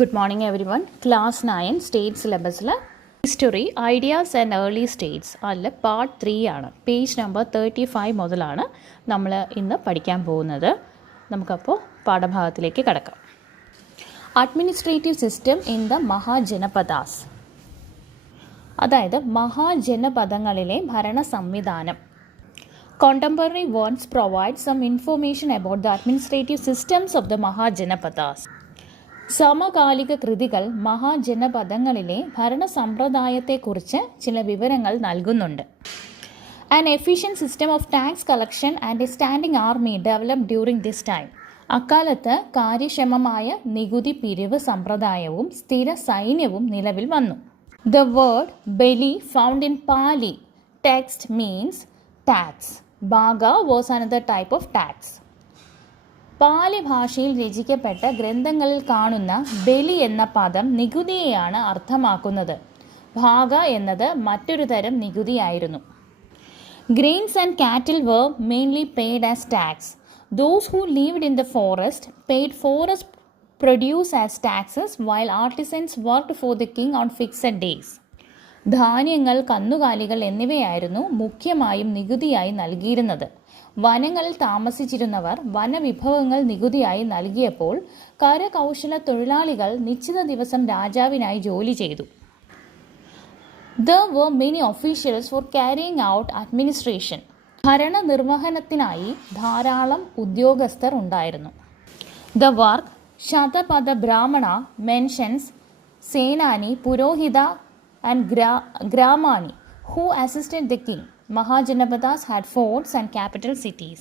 Good morning everyone. Class 9 State syllabusൽ history ideas and early states അതിൽ part 3 ആണ്. Page number 35 മുതലാണ് നമ്മൾ ഇന്ന് പഠിക്കാൻ പോകുന്നത്. നമുക്കപ്പോൾ പാഠഭാഗത്തിലേക്ക് കടക്കാം. Administrative system in the Mahajanapadas, അതായത് മഹാജനപദങ്ങളിലെ ഭരണ സംവിധാനം. Contemporary works provide some information about the administrative systems of the Mahajanapadas. സമകാലിക കൃതികൾ മഹാജനപദങ്ങളിലെ ഭരണ സമ്പ്രദായത്തെക്കുറിച്ച് ചില വിവരങ്ങൾ നൽകുന്നുണ്ട്. An efficient system of tax collection and a standing army developed during this time. അക്കാലത്ത് കാര്യക്ഷമമായ നികുതി പിരിവ് സമ്പ്രദായവും സ്ഥിര സൈന്യവും നിലവിൽ വന്നു. The word beli found in Pali text means tax. Baga was another type of tax. പാലി ഭാഷയിൽ രചിക്കപ്പെട്ട ഗ്രന്ഥങ്ങളിൽ കാണുന്ന ബലി എന്ന പദം നികുതിയെയാണ് അർത്ഥമാക്കുന്നത്. ഭാഗ എന്നത് മറ്റൊരു തരം നികുതിയായിരുന്നു. Grains and cattle were mainly paid as tax. Those who lived in the forest paid forest produce as taxes while artisans worked for the king on fixed days. ധാന്യങ്ങൾ, കന്നുകാലികൾ എന്നിവയായിരുന്നു മുഖ്യമായും നികുതിയായി നൽകിയിരുന്നത്. വനങ്ങളിൽ താമസിച്ചിരുന്നവർ വനവിഭവങ്ങൾ നികുതിയായി നൽകിയപ്പോൾ കരകൗശല തൊഴിലാളികൾ നിശ്ചിത ദിവസം രാജാവിനായി ജോലി ചെയ്തു. There were many officials for carrying out administration. ഭരണനിർവഹണത്തിനായി ധാരാളം ഉദ്യോഗസ്ഥർ ഉണ്ടായിരുന്നു. The work ശതപഥ ബ്രാഹ്മണ mentions സേനാനി, പുരോഹിത and Gramani who assisted the king. Mahajanapadas had forts and capital cities.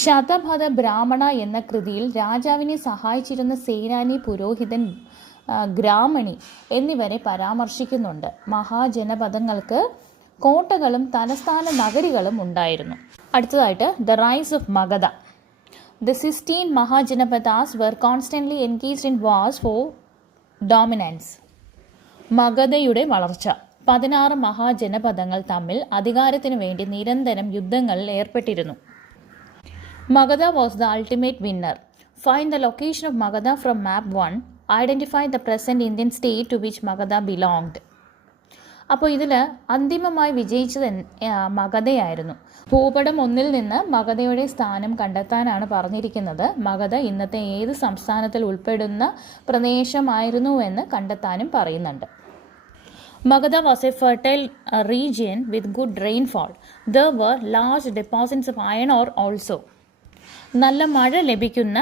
ശതപഥ ബ്രാഹ്മണ എന്ന കൃതിയിൽ രാജാവിനെ സഹായിച്ചിരുന്ന സേനാനി, പുരോഹിതൻ, ഗ്രാമണി എന്നിവരെ പരാമർശിക്കുന്നുണ്ട്. മഹാജനപദങ്ങൾക്ക് കോട്ടകളും തലസ്ഥാന നഗരികളും ഉണ്ടായിരുന്നു. അടുത്തതായിട്ട് the rise of Magadha. The 16 Mahajanapadas were constantly engaged in wars for dominance. മഗധയുടെ വളർച്ച. 16 മഹാജനപദങ്ങൾ തമ്മിൽ അധികാരത്തിനു വേണ്ടി നിരന്തരം യുദ്ധങ്ങളിൽ ഏർപ്പെട്ടിരുന്നു. Magadha was the ultimate winner. Find the location of Magadha from map 1. Identify the present Indian state to which Magadha belonged. അപ്പോൾ ഇതിൽ അന്തിമമായി വിജയിച്ചത് മഗധയായിരുന്നു. ഭൂപടം 1 നിന്ന് മഗധയുടെ സ്ഥാനം കണ്ടെത്താനാണ് പറഞ്ഞിരിക്കുന്നത്. മഗധ ഇന്നത്തെ ഏത് സംസ്ഥാനത്തിൽ ഉൾപ്പെടുന്ന പ്രദേശമായിരുന്നുവെന്ന് കണ്ടെത്താനും പറയുന്നുണ്ട്. Magadha was a fertile region with good rainfall. There were large deposits of iron ore also. നല്ല മഴ ലഭിക്കുന്ന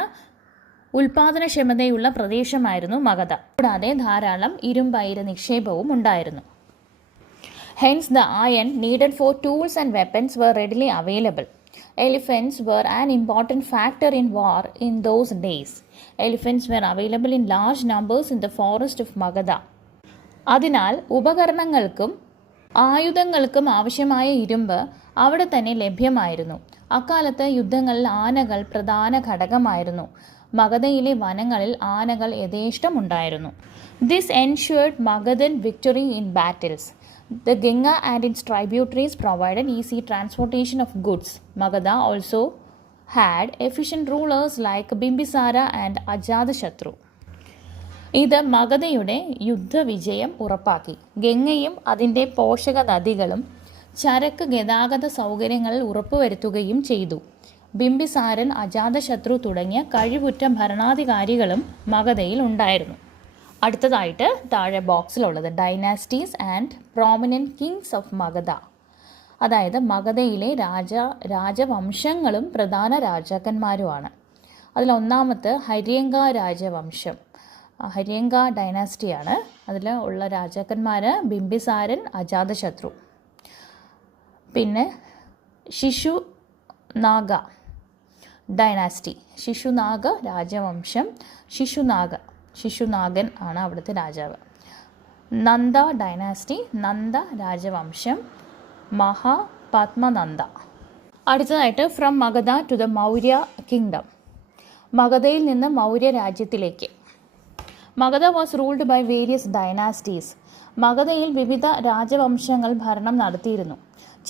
ഉൽപാദനക്ഷമതയുള്ള പ്രദേശമായിരുന്നു മഗധ. കൂടാതെ ധാരാളം ഇരുമ്പയിര നിക്ഷേപവും ഉണ്ടായിരുന്നു. Hence the iron needed for tools and weapons were readily available. Elephants were an important factor in war in those days. Elephants were available in large numbers in the forest of Magadha. അതിനാൽ ഉപകരണങ്ങൾക്കും ആയുധങ്ങൾക്കും ആവശ്യമായ ഇരുമ്പ് അവിടെ തന്നെ ലഭ്യമായിരുന്നു. അക്കാലത്ത് യുദ്ധങ്ങളിൽ ആനകൾ പ്രധാന ഘടകമായിരുന്നു. മഗധയിലെ വനങ്ങളിൽ ആനകൾ യഥേഷ്ടമുണ്ടായിരുന്നു. This ensured Magadhan victory in battles. The Ganga and its tributaries provided easy transportation of goods. Magadha also had efficient rulers like Bimbisara and Ajatashatru. ഇത് മഗധയുടെ യുദ്ധവിജയം ഉറപ്പാക്കി. ഗംഗയും അതിൻ്റെ പോഷക നദികളും ചരക്ക് ഗതാഗത സൗകര്യങ്ങൾ ഉറപ്പുവരുത്തുകയും ചെയ്തു. ബിംബിസാരൻ, അജാതശത്രു തുടങ്ങിയ കഴിവുറ്റ ഭരണാധികാരികളും മഗധയിൽ ഉണ്ടായിരുന്നു. അടുത്തതായിട്ട് താഴെ ബോക്സിലുള്ളത് dynasties and prominent kings of Magadha, അതായത് മഗധയിലെ രാജവംശങ്ങളും പ്രധാന രാജാക്കന്മാരുമാണ്. അതിലൊന്നാമത്തെ ഹര്യങ്ക രാജവംശം, ഹര്യങ്ക ഡൈനാസ്റ്റിയാണ്. അതിൽ ഉള്ള രാജാക്കന്മാർ ബിംബിസാരൻ, അജാതശത്രു. പിന്നെ ശിശുനാഗ ഡൈനാസ്റ്റി, ശിശുനാഗ രാജവംശം, ശിശുനാഗൻ ആണ് അവിടുത്തെ രാജാവ്. നന്ദ ഡൈനാസ്റ്റി, നന്ദ രാജവംശം, മഹാപത്മനന്ദ. അടുത്തതായിട്ട് from Magadha to the Maurya kingdom, മഗധയിൽ നിന്ന് മൗര്യ രാജ്യത്തിലേക്ക്. Magadha was ruled by various dynasties. മഗധയിൽ വിവിധ രാജവംശങ്ങൾ ഭരണം നടത്തിയിരുന്നു.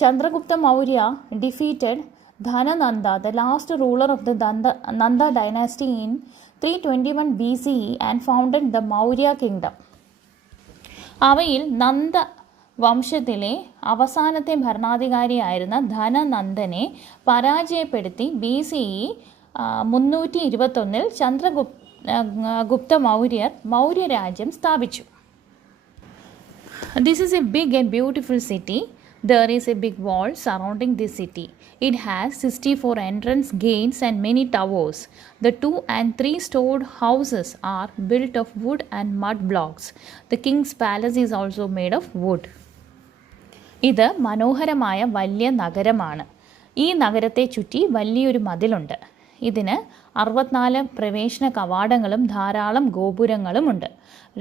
Chandragupta Maurya defeated Dhanananda, the last ruler of the Nanda dynasty in 321 BCE and founded the Maurya kingdom. അവയിൽ നന്ദ വംശത്തിലെ അവസാനത്തെ ഭരണാധികാരിയായിരുന്ന ധനനന്ദനെ പരാജയപ്പെടുത്തി BCE 321 ചന്ദ്രഗുപ്ത മൗര്യർ മൗര്യരാജ്യം സ്ഥാപിച്ചു. This is a big and beautiful city. There is a big wall surrounding this city. It has 64 entrance gates and many towers. The 2 and 3 stored houses are built of wood and mud blocks. The king's palace is also made of wood. ഇത് മനോഹരമായ വലിയ നഗരമാണ്. ഈ നഗരത്തെ ചുറ്റി വലിയൊരു മതിലുണ്ട്. ഇതിന് 64 പ്രവേശന കവാടങ്ങളും ധാരാളം ഗോപുരങ്ങളുമുണ്ട്.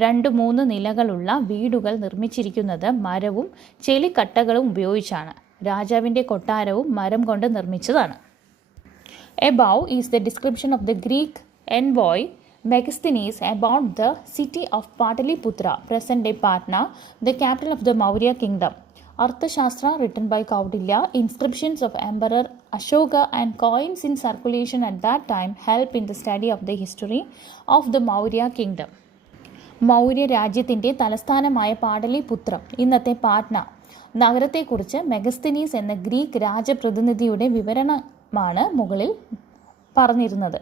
2-3 നിലകളുള്ള വീടുകൾ നിർമ്മിച്ചിരിക്കുന്നത് മരവും ചെളിക്കട്ടകളും ഉപയോഗിച്ചാണ്. രാജാവിൻ്റെ കൊട്ടാരവും മരം കൊണ്ട് നിർമ്മിച്ചതാണ്. Above is the description of the Greek envoy Megasthenes about the city of Pataliputra, present-day Patna, the capital of the Maurya kingdom. Arthashastra written by Kaudilya, inscriptions of Emperor Ashoka and coins in circulation at that time help in the study of the history of the Maurya kingdom. Maurya രാജ്യത്തിൻ്റെ തലസ്ഥാനമായ പാടലിപുത്രം, ഇന്നത്തെ Patna നഗരത്തെക്കുറിച്ച് Megasthenes എന്ന Greek രാജപ്രതിനിധിയുടെ വിവരണമാണ് മുകളിൽ പറഞ്ഞിരുന്നത്.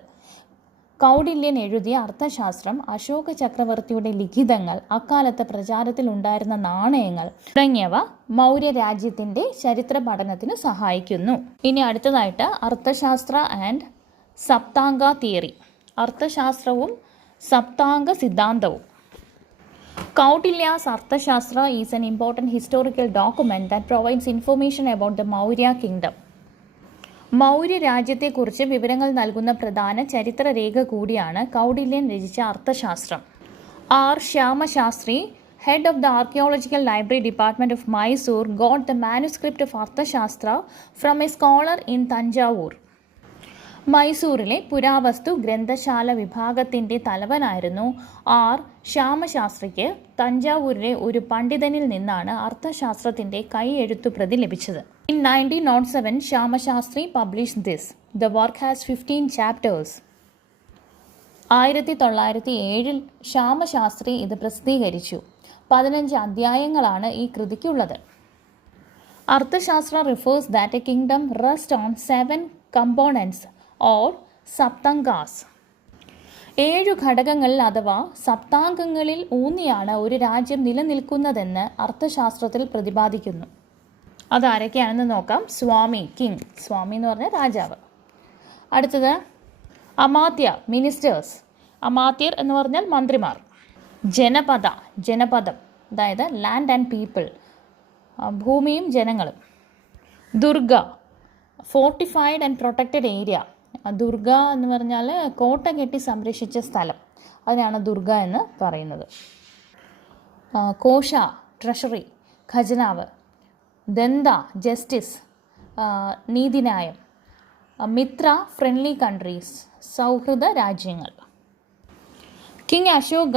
കൗഡില്യൻ എഴുതിയ അർത്ഥശാസ്ത്രം, അശോക ചക്രവർത്തിയുടെ ലിഖിതങ്ങൾ, അക്കാലത്ത് പ്രചാരത്തിൽ ഉണ്ടായിരുന്ന നാണയങ്ങൾ തുടങ്ങിയവ മൗര്യ രാജ്യത്തിൻ്റെ ചരിത്ര പഠനത്തിന് സഹായിക്കുന്നു. ഇനി അടുത്തതായിട്ട് അർത്ഥശാസ്ത്ര ആൻഡ് സപ്താംഗ തിയറി, അർത്ഥശാസ്ത്രവും സപ്താംഗ സിദ്ധാന്തവും. Kautilya's Arthashastra is an important historical document that provides information about the Maurya kingdom. Maurya രാജ്യത്തെക്കുറിച്ച് വിവരങ്ങൾ നൽകുന്ന പ്രധാന ചരിത്രരേഖ കൂടിയാണ് കൗഡില്യൻ രചിച്ച Arthashastra. R. Shyamashastri, head of the Archaeological Library Department of Mysore, got the manuscript of Arthashastra from a scholar in Tanjavur. മൈസൂരിലെ പുരാവസ്തു ഗ്രന്ഥശാല വിഭാഗത്തിൻ്റെ തലവനായിരുന്നു R. ശ്യാമശാസ്ത്രിക്ക് തഞ്ചാവൂരിലെ ഒരു പണ്ഡിതനിൽ നിന്നാണ് അർത്ഥശാസ്ത്രത്തിൻ്റെ കൈയെഴുത്തുപ്രതി ലഭിച്ചത്. In 1907, Shyama Shastri published this. The work has 15 chapters. 1907 Shyama Shastri ഇത് പ്രസിദ്ധീകരിച്ചു. 15 അധ്യായങ്ങളാണ് ഈ കൃതിക്കുള്ളത്. Arthashastra refers that a kingdom rests on 7 components or സപ്തംഗാസ്. 7 ഘടകങ്ങളിൽ അഥവാ സപ്താംഗങ്ങളിൽ ഊന്നിയാണ് ഒരു രാജ്യം നിലനിൽക്കുന്നതെന്ന് അർത്ഥശാസ്ത്രത്തിൽ പ്രതിപാദിക്കുന്നു. അതാരൊക്കെയാണെന്ന് നോക്കാം. സ്വാമി, കിങ്, സ്വാമി എന്ന് പറഞ്ഞാൽ രാജാവ്. അടുത്തത് അമാത്യ, മിനിസ്റ്റേഴ്സ്, അമാത്യർ എന്ന് പറഞ്ഞാൽ മന്ത്രിമാർ. ജനപദ, ജനപദം, അതായത് ലാൻഡ് ആൻഡ് പീപ്പിൾ, ഭൂമിയും ജനങ്ങളും. Durga, fortified and protected area. Durga എന്ന് പറഞ്ഞാൽ കോട്ട കെട്ടി സംരക്ഷിച്ച സ്ഥലം, അതിനാണ് ദുർഗ എന്ന് പറയുന്നത്. കോശ, ട്രഷറി, ഖജനാവ്. ദന്ത, ജസ്റ്റിസ്, നീതിന്യായം. മിത്ര, ഫ്രണ്ട്ലി കൺട്രീസ്, സൗഹൃദ രാജ്യങ്ങൾ. King Ashoka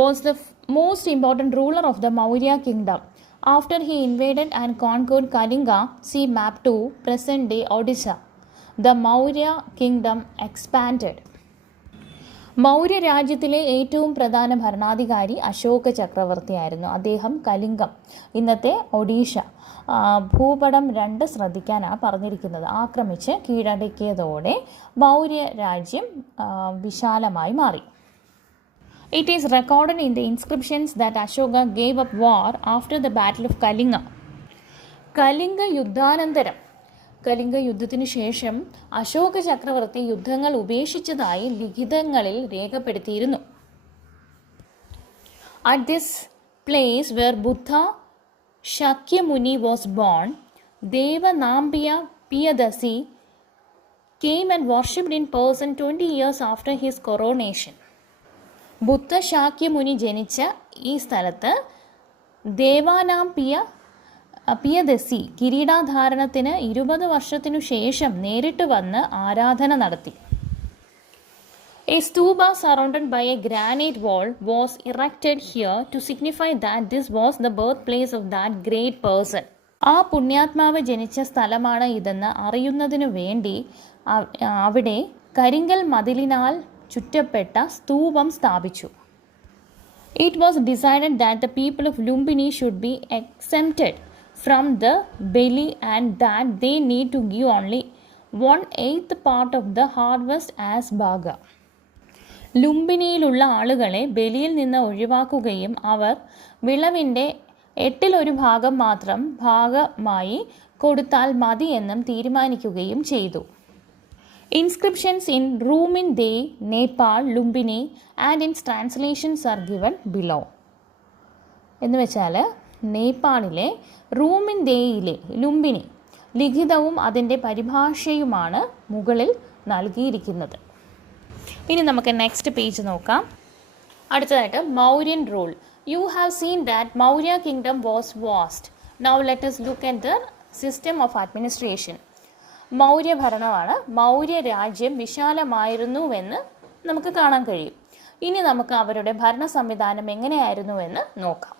was the most important ruler of the Maurya kingdom. After he invaded and conquered Kalinga, see map 2, present-day Odisha, the Maurya kingdom expanded. Maurya രാജ്യത്തിലെ ഏറ്റവും പ്രധാന ഭരണാധികാരി അശോക ചക്രവർത്തിയായിരുന്നു. അദ്ദേഹം കലിംഗം, ഇന്നത്തെ ഒഡീഷ, ഭൂപടം 2 ശ്രദ്ധിക്കാനാണ് പറഞ്ഞിരിക്കുന്നത്, ആക്രമിച്ച് കീഴടക്കിയതോടെ മൗര്യ രാജ്യം വിശാലമായി മാറി. It is recorded in the inscriptions that Ashoka gave up war after the battle of Kalinga. Kalinga യുദ്ധാനന്തരം, കലിംഗ യുദ്ധത്തിനു ശേഷം അശോക ചക്രവർത്തി യുദ്ധങ്ങൾ ഉപേക്ഷിച്ചതായി ലിഖിതങ്ങളിൽ രേഖപ്പെടുത്തിയിരുന്നു. At this place where Buddha Shakyamuni was born, Devanambiya Piyadasi came and worshipped in person 20 years after his coronation. ബുദ്ധ ശാക്യമുനി ജനിച്ച ഈ സ്ഥലത്ത് പിയദസി കിരീടാധാരണത്തിന് 20 വർഷത്തിനു ശേഷം നേരിട്ട് വന്ന് ആരാധന നടത്തി. A stupa surrounded by a granite wall was erected here to signify that this was the birthplace of that great person. ആ പുണ്യാത്മാവ് ജനിച്ച സ്ഥലമാണ് ഇതെന്ന് അറിയുന്നതിനു വേണ്ടി അവിടെ കരിങ്കൽ മതിലിനാൽ ചുറ്റപ്പെട്ട സ്തൂപം സ്ഥാപിച്ചു. It was decided that the people of Lumbini should be exempted from the beli and that they need to give only 1/8 part of the harvest as bhaga. ലുംബിനിയിലുള്ള ആളുകളെ ബലിയിൽ നിന്ന് ഒഴിവാക്കുകയും അവർ വിളവിൻ്റെ 1/8 മാത്രം ഭാഗമായി കൊടുത്താൽ മതി എന്നും തീരുമാനിക്കുകയും ചെയ്തു. Inscriptions in Rumin Dey, Nepal, Lumbini and its translations are given below. എന്ന് വെച്ചാൽ നേപ്പാളിലെ റൂമിൻ ദേയിലെ ലുംബിനി ലിഖിതവും അതിൻ്റെ പരിഭാഷയുമാണ് മുകളിൽ നൽകിയിരിക്കുന്നത്. ഇനി നമുക്ക് നെക്സ്റ്റ് പേജ് നോക്കാം. അടുത്തതായിട്ട് Mauryan rule. You have seen that Maurya kingdom was vast. Now let us look at the system of administration. Maurya ഭരണമാണ്. മൗര്യ രാജ്യം വിശാലമായിരുന്നുവെന്ന് നമുക്ക് കാണാൻ കഴിയും. ഇനി നമുക്ക് അവരുടെ ഭരണ സംവിധാനം എങ്ങനെയായിരുന്നുവെന്ന് നോക്കാം.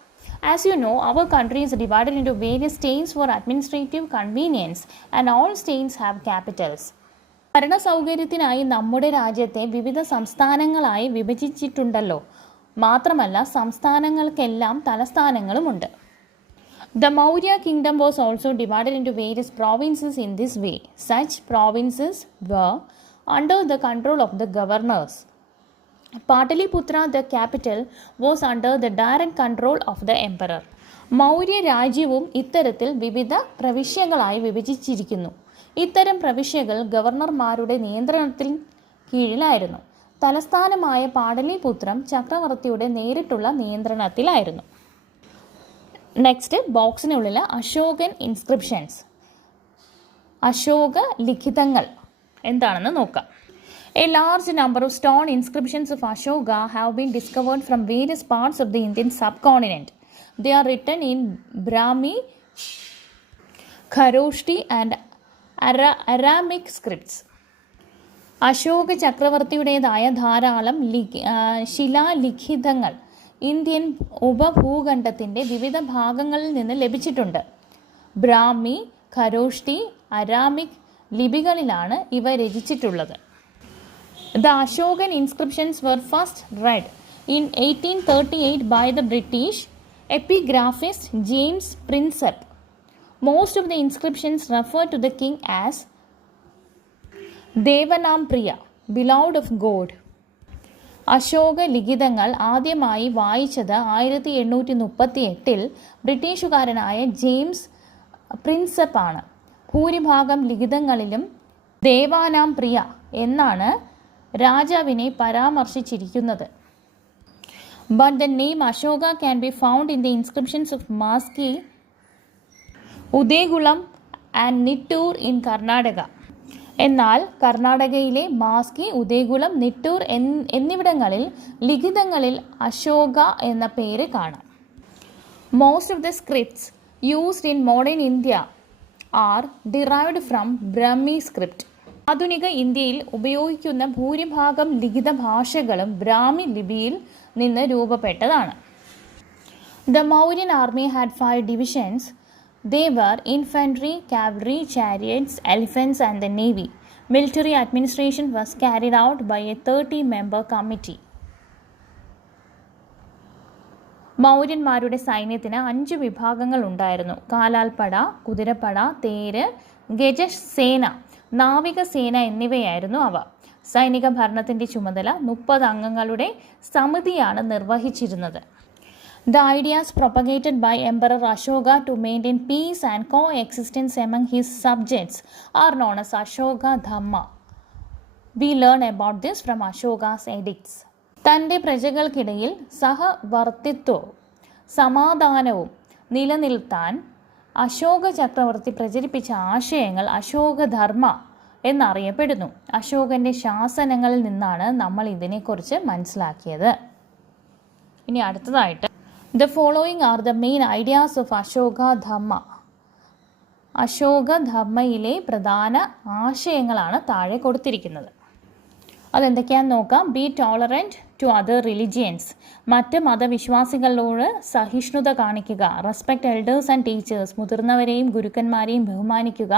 As you know, our country is divided into various states for administrative convenience and all states have capitals. ഭരണ സൗകര്യത്തിനായി നമ്മുടെ രാജ്യത്തെ വിവിധ സംസ്ഥാനങ്ങളായി വിഭജിച്ചിട്ടുണ്ടല്ലോ. മാത്രമല്ല സംസ്ഥാനങ്ങൾക്കെല്ലാം തലസ്ഥാനങ്ങളുമുണ്ട്. The Maurya kingdom was also divided into various provinces in this way. Such provinces were under the control of the governors. Pataliputra, the capital, was under the direct control of the emperor. Maurya രാജ്യവും ഇത്തരത്തിൽ വിവിധ പ്രവിശ്യകളായി വിഭജിച്ചിരിക്കുന്നു. ഇത്തരം പ്രവിശ്യകൾ ഗവർണർമാരുടെ നിയന്ത്രണത്തിൽ കീഴിലായിരുന്നു. തലസ്ഥാനമായ പാടലിപുത്രം ചക്രവർത്തിയുടെ നേരിട്ടുള്ള നിയന്ത്രണത്തിലായിരുന്നു. നെക്സ്റ്റ് ബോക്സിനുള്ളിൽ അശോകൻ ഇൻസ്ക്രിപ്ഷൻസ്, അശോക ലിഖിതങ്ങൾ എന്താണെന്ന് നോക്കാം. A large number of stone inscriptions of Ashoka have been discovered from various parts of the Indian subcontinent. They are written in Brahmi, Kharoshti and Aramic scripts. Ashoka ചക്രവർത്തിയുടേതായ ധാരാളം ശിലാലിഖിതങ്ങൾ ഇന്ത്യൻ ഉപഭൂഖണ്ഡത്തിൻ്റെ വിവിധ ഭാഗങ്ങളിൽ നിന്ന് ലഭിച്ചിട്ടുണ്ട്. ബ്രാഹ്മി, ഖരോഷ്ടി, അരാമിക് ലിപികളിലാണ് ഇവ രചിച്ചിട്ടുള്ളത്. The Ashokan inscriptions were first read in 1838 by the British epigraphist James Prinsep. Most of the inscriptions refer to the king as Devanampriya, beloved of God. Ashoka ലിഖിതങ്ങൾ ആദ്യമായി വായിച്ചത് 1838 ബ്രിട്ടീഷുകാരനായ James Prinsep ആണ്. ഭൂരിഭാഗം ലിഖിതങ്ങളിലും ദേവാനാം പ്രിയ എന്നാണ് രാജാവിനെ പരാമർശിച്ചിരിക്കുന്നത്. But the name Ashoka can be found in the inscriptions of Maski, Udegulam and Nittur in Karnataka. എന്നാൽ കർണാടകയിലെ മാസ്കി, ഉദയകുളം, നിട്ടൂർ എന്നിവിടങ്ങളിൽ ലിഖിതങ്ങളിൽ അശോക എന്ന പേര് കാണാം. Most of the scripts used in modern India are derived from brahmi script. ആധുനിക ഇന്ത്യയിൽ ഉപയോഗിക്കുന്ന ഭൂരിഭാഗം ലിഖിത ഭാഷകളും ബ്രാഹ്മി ലിപിയിൽ നിന്ന് രൂപപ്പെട്ടതാണ്. The Mauryan army had 5 divisions. They were infantry, cavalry, chariots, elephants and the navy. Military administration was carried out by a 30-member committee. മൗര്യന്മാരുടെ സൈന്യത്തിന് 5 വിഭാഗങ്ങൾ ഉണ്ടായിരുന്നു. കാലാൽപ്പട, കുതിരപ്പട, തേര്, ഗജസേന, നാവികസേന എന്നിവയായിരുന്നു അവ. സൈനിക ഭരണത്തിൻ്റെ ചുമതല 30 അംഗങ്ങളുടെ സമിതിയാണ് നിർവഹിച്ചിരുന്നത്. The ideas propagated by Emperor Ashoka to maintain peace and coexistence among his subjects are known as Ashoka Dhamma. We learn about this from Ashoka's edicts. തൻ്റെ പ്രജകൾക്കിടയിൽ സഹവർത്തിത്വവും സമാധാനവും നിലനിർത്താൻ അശോക ചക്രവർത്തി പ്രചരിപ്പിച്ച ആശയങ്ങൾ അശോകധർമ്മ എന്നറിയപ്പെടുന്നു. അശോകൻ്റെ ശാസനങ്ങളിൽ നിന്നാണ് നമ്മൾ ഇതിനെക്കുറിച്ച് മനസ്സിലാക്കിയത്. ഇനി അടുത്തതായിട്ട് The following are the main ideas of Ashoka Dhamma. Ashoka ധമ്മയിലെ പ്രധാന ആശയങ്ങളാണ് താഴെ കൊടുത്തിരിക്കുന്നത്. അതെന്തൊക്കെയാണെന്ന് നോക്കാം. Be tolerant to other religions. മറ്റ് മതവിശ്വാസികളോട് സഹിഷ്ണുത കാണിക്കുക. Respect elders and teachers. മുതിർന്നവരെയും ഗുരുക്കന്മാരെയും ബഹുമാനിക്കുക.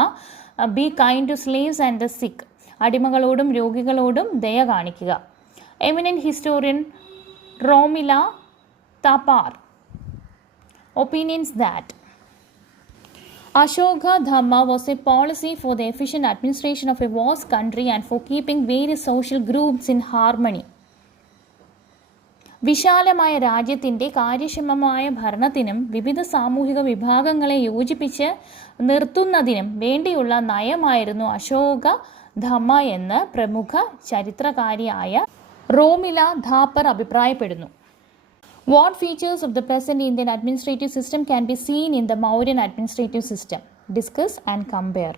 Be kind to slaves and the sick. അടിമകളോടും രോഗികളോടും ദയ കാണിക്കുക. Eminent historian Romila Thapar opinions that Ashoka Dhamma was a policy for the efficient administration of a vast country and for keeping various social groups in harmony. വിശാലമായ രാജ്യത്തിൻ്റെ കാര്യക്ഷമമായ ഭരണത്തിനും വിവിധ സാമൂഹിക വിഭാഗങ്ങളെ യോജിപ്പിച്ച് നിർത്തുന്നതിനും വേണ്ടിയുള്ള നയമായിരുന്നു അശോക ധമ്മ എന്ന് പ്രമുഖ ചരിത്രകാരിയായ റോമില ഥാപ്പർ അഭിപ്രായപ്പെടുന്നു. What features of the present Indian administrative system can be seen in the Mauryan administrative system? Discuss and compare.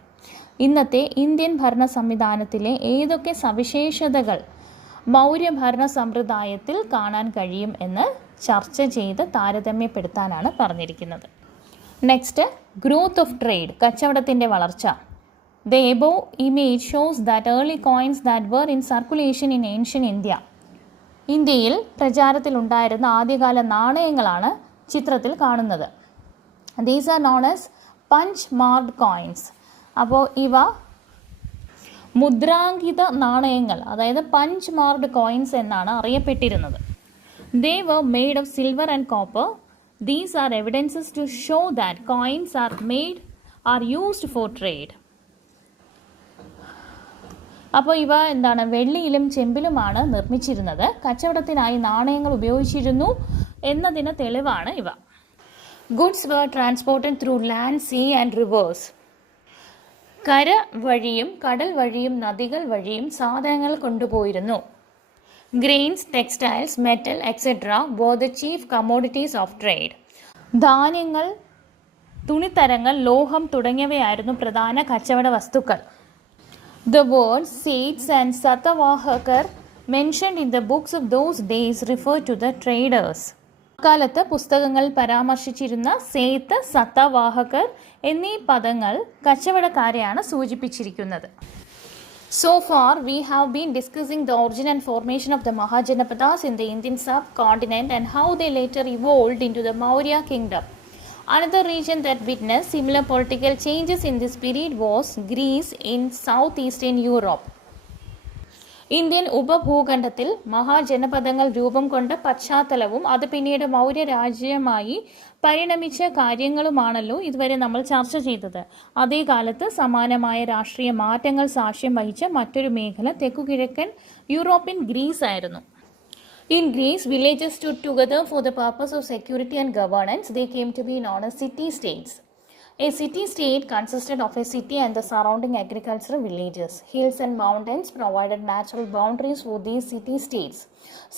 ഇന്നത്തെ ഇന്ത്യൻ ഭരണ സംവിധാനത്തിലെ ഏതൊക്കെ സവിശേഷതകൾ മൗര്യ ഭരണ സമ്പ്രദായത്തിൽ കാണാൻ കഴിയും എന്ന് ചർച്ച ചെയ്ത് താരതമ്യപ്പെടുത്താനാണ് പറഞ്ഞിരിക്കുന്നത്. നെക്സ്റ്റ്, ഗ്രോത്ത് ഓഫ് ട്രേഡ്, കച്ചവടത്തിൻ്റെ വളർച്ച. The above image shows that early coins that were in circulation in ancient India. ഇന്ത്യയിൽ പ്രചാരത്തിലുണ്ടായിരുന്ന ആദ്യകാല നാണയങ്ങളാണ് ചിത്രത്തിൽ കാണുന്നത്. These are known as punch marked coins. അപ്പോൾ ഇവ മുദ്രാങ്കിത നാണയങ്ങൾ, അതായത് പഞ്ച് മാർക്ഡ് കോയിൻസ് എന്നാണ് അറിയപ്പെട്ടിരുന്നത്. They were made of silver and copper. These are evidences to show that coins are used for trade. അപ്പോൾ ഇവ വെള്ളിയിലും ചെമ്പിലുമാണ് നിർമ്മിച്ചിരുന്നത്. കച്ചവടത്തിനായി നാണയങ്ങൾ ഉപയോഗിച്ചിരുന്നു എന്നതിന് തെളിവാണ് ഇവ. Goods were transported through land, sea and rivers. കര വഴിയും കടൽ വഴിയും നദികൾ വഴിയും സാധനങ്ങൾ കൊണ്ടുപോയിരുന്നു. Grains, textiles, metal etcetera were the chief commodities of trade. ധാന്യങ്ങൾ, തുണിത്തരങ്ങൾ, ലോഹം തുടങ്ങിയവയായിരുന്നു പ്രധാന കച്ചവട വസ്തുക്കൾ. The words Seths and Satavahakar mentioned in the books of those days refer to the traders. അക്കാലത്ത് പുസ്തകങ്ങളിൽ പരാമർശിച്ചിരുന്ന സേത്ത്, സത്തവാഹകർ എന്നീ പദങ്ങൾ കച്ചവടക്കാരെയാണ് സൂചിപ്പിച്ചിരിക്കുന്നത്. So far we have been discussing the origin and formation of the Mahajanapadas in the Indian subcontinent and how they later evolved into the Maurya kingdom. Another region that witnessed similar political changes in this period was Greece in southeastern Europe. Indian ഉപഭൂഖണ്ഡത്തിൽ മഹാജനപദങ്ങൾ രൂപം കൊണ്ട പശ്ചാത്തലവും അത് പിന്നീട് മൗര്യ രാജ്യമായി പരിണമിച്ച കാര്യങ്ങളുമാണല്ലോ ഇതുവരെ നമ്മൾ ചർച്ച ചെയ്തത്. അതേ കാലത്ത് സമാനമായ രാഷ്ട്രീയ മാറ്റങ്ങൾ സാക്ഷ്യം വഹിച്ച മറ്റൊരു മേഖല തെക്കുകിഴക്കൻ യൂറോപ്യൻ ഗ്രീസ് ആയിരുന്നു. In Greece, villages stood together for the purpose of security and governance. They came to be known as city-states. A city-state consisted of a city and the surrounding agricultural villages. Hills and mountains provided natural boundaries for these city-states.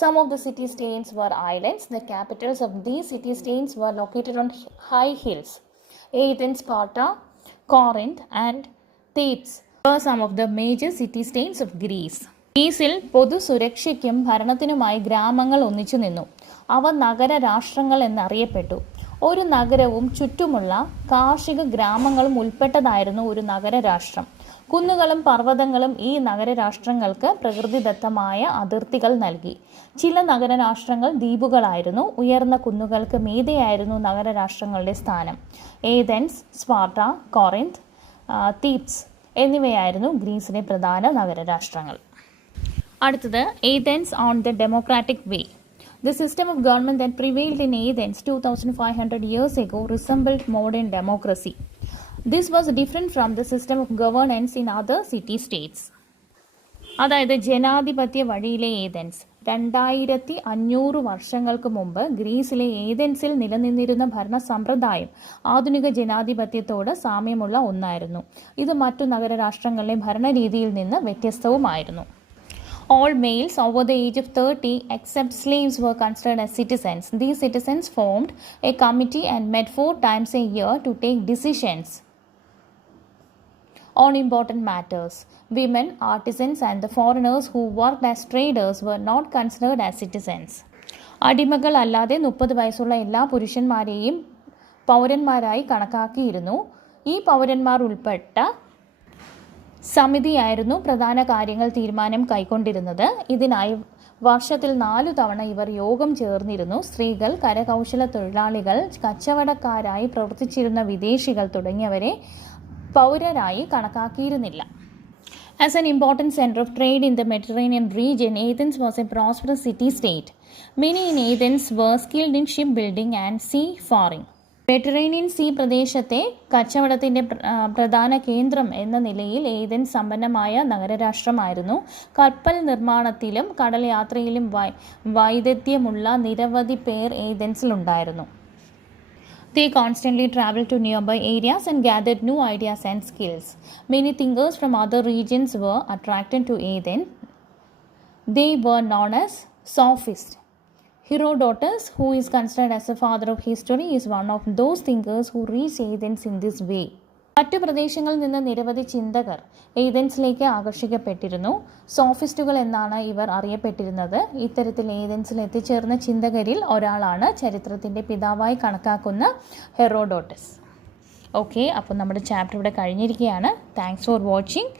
Some of the city-states were islands. The capitals of these city-states were located on high hills. Athens, Sparta, Corinth, and Thebes were some of the major city-states of Greece. ഗ്രീസിൽ പൊതുസുരക്ഷയ്ക്കും ഭരണത്തിനുമായി ഗ്രാമങ്ങൾ ഒന്നിച്ചു നിന്നു. അവ നഗര രാഷ്ട്രങ്ങൾ എന്നറിയപ്പെട്ടു. ഒരു നഗരവും ചുറ്റുമുള്ള കാർഷിക ഗ്രാമങ്ങളും ഉൾപ്പെട്ടതായിരുന്നു ഒരു നഗരരാഷ്ട്രം. കുന്നുകളും പർവ്വതങ്ങളും ഈ നഗരരാഷ്ട്രങ്ങൾക്ക് പ്രകൃതിദത്തമായ അതിർത്തികൾ നൽകി. ചില നഗരരാഷ്ട്രങ്ങൾ ദ്വീപുകളായിരുന്നു. ഉയർന്ന കുന്നുകൾക്ക് മീതെയായിരുന്നു നഗരരാഷ്ട്രങ്ങളുടെ സ്ഥാനം. ഏഥൻസ്, സ്പാർട്ട, കോറിന്ത്, തീബ്സ് എന്നിവയായിരുന്നു ഗ്രീസിലെ പ്രധാന നഗരരാഷ്ട്രങ്ങൾ. അടുത്തത്, Athens on the democratic way. The system of government that prevailed in Athens 2500 years ago resembled modern democracy. This was different from the system of governance in other city-states. അതായത് ജനാധിപത്യ വഴിയിലെ Athens. 2500 വർഷങ്ങൾക്ക് മുമ്പ് ഗ്രീസിലെ ഏഥൻസിൽ നിലനിന്നിരുന്ന ഭരണ സമ്പ്രദായം ആധുനിക ജനാധിപത്യത്തോട് സാമ്യമുള്ള ഒന്നായിരുന്നു. ഇത് മറ്റു നഗരരാഷ്ട്രങ്ങളിലെ ഭരണരീതിയിൽ നിന്ന് വ്യത്യസ്തവുമായിരുന്നു. All males over the age of 30 except slaves were considered as citizens. These citizens formed a committee and met 4 times a year to take decisions on important matters. Women, artisans and the foreigners who worked as traders were not considered as citizens. അടിമകൾ അല്ലാതെ 30 വയസ്സുള്ള എല്ലാ പുരുഷന്മാരെയും പൗരന്മാരായി കണക്കാക്കിയിരുന്നു. ഈ പൗരന്മാർ ഉൾപ്പെട്ട സമിതിയായിരുന്നു പ്രധാന കാര്യങ്ങൾ തീരുമാനം കൈക്കൊണ്ടിരുന്നത്. ഇതിനായി വർഷത്തിൽ 4 തവണ ഇവർ യോഗം ചേർന്നിരുന്നു. സ്ത്രീകൾ, കരകൗശല തൊഴിലാളികൾ, കച്ചവടക്കാരായി പ്രവർത്തിച്ചിരുന്ന വിദേശികൾ തുടങ്ങിയവരെ പൗരരായി കണക്കാക്കിയിരുന്നില്ല. As an important center of trade in the Mediterranean region, Athens was a prosperous city-state. Many in Athens were skilled in shipbuilding and seafaring. Mediterranean see പ്രദേശത്തെ കച്ചവടത്തിൻ്റെ പ്രധാന കേന്ദ്രം എന്ന നിലയിൽ ഏഥൻസ് സമ്പന്നമായ നഗരരാഷ്ട്രമായിരുന്നു. കപ്പൽ നിർമ്മാണത്തിലും കടൽ യാത്രയിലും വൈദഗ്ധ്യമുള്ള നിരവധി പേർ ഏഥൻസിലുണ്ടായിരുന്നു. They constantly traveled to nearby areas and gathered new ideas and skills. Many thinkers from other regions were attracted to Athens. They were known as sophists. Herodotus, who is considered as the father of history, is one of those thinkers who reached Athens in this way. മറ്റു പ്രദേശങ്ങളിൽ നിന്ന് നിരവധി ചിന്തകർ ഏഥൻസിലേക്ക് ആകർഷിക്കപ്പെട്ടിരുന്നു. സോഫിസ്റ്റുകൾ എന്നാണ് ഇവർ അറിയപ്പെട്ടിരുന്നത്. ഇത്തരത്തിൽ ഏഥൻസിൽ എത്തിച്ചേർന്ന ചിന്തകരിൽ ഒരാളാണ് ചരിത്രത്തിൻ്റെ പിതാവായി കണക്കാക്കുന്ന ഹെറോഡോട്ടസ്. ഓക്കെ, അപ്പോൾ നമ്മുടെ ചാപ്റ്റർ ഇവിടെ കഴിഞ്ഞിരിക്കുകയാണ്. Thanks for watching.